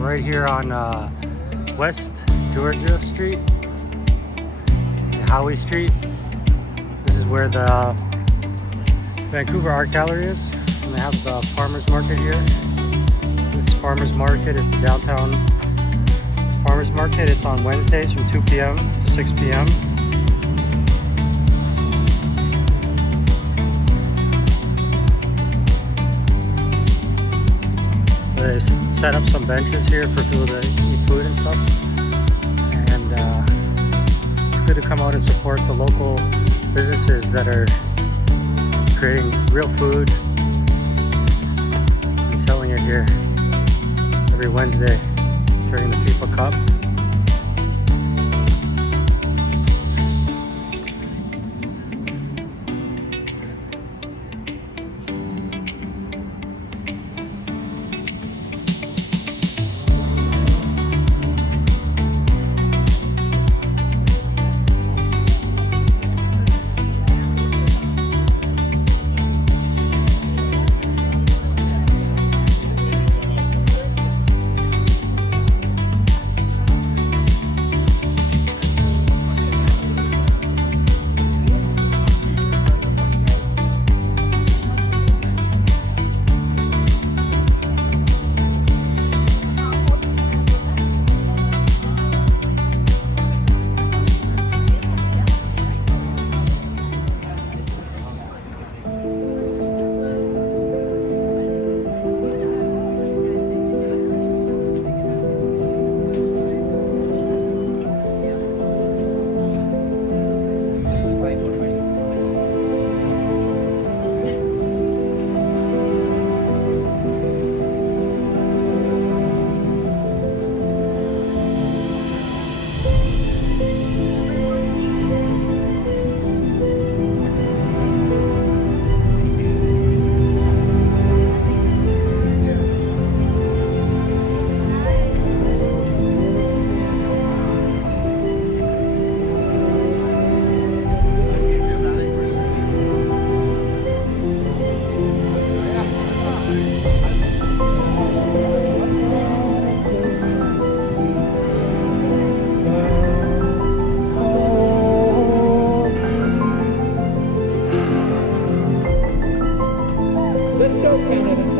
right here on West Georgia Street and Howie Street. This is where the Vancouver Art Gallery is, and they have the farmers market here. This farmers market is the downtown farmers market. It's on Wednesdays from 2 p.m. to 6 p.m. They set up some benches here for people to eat food and stuff, and it's good to come out and support the local businesses that are creating real food and selling it here every Wednesday during the FIFA Cup. Let's go, Canada.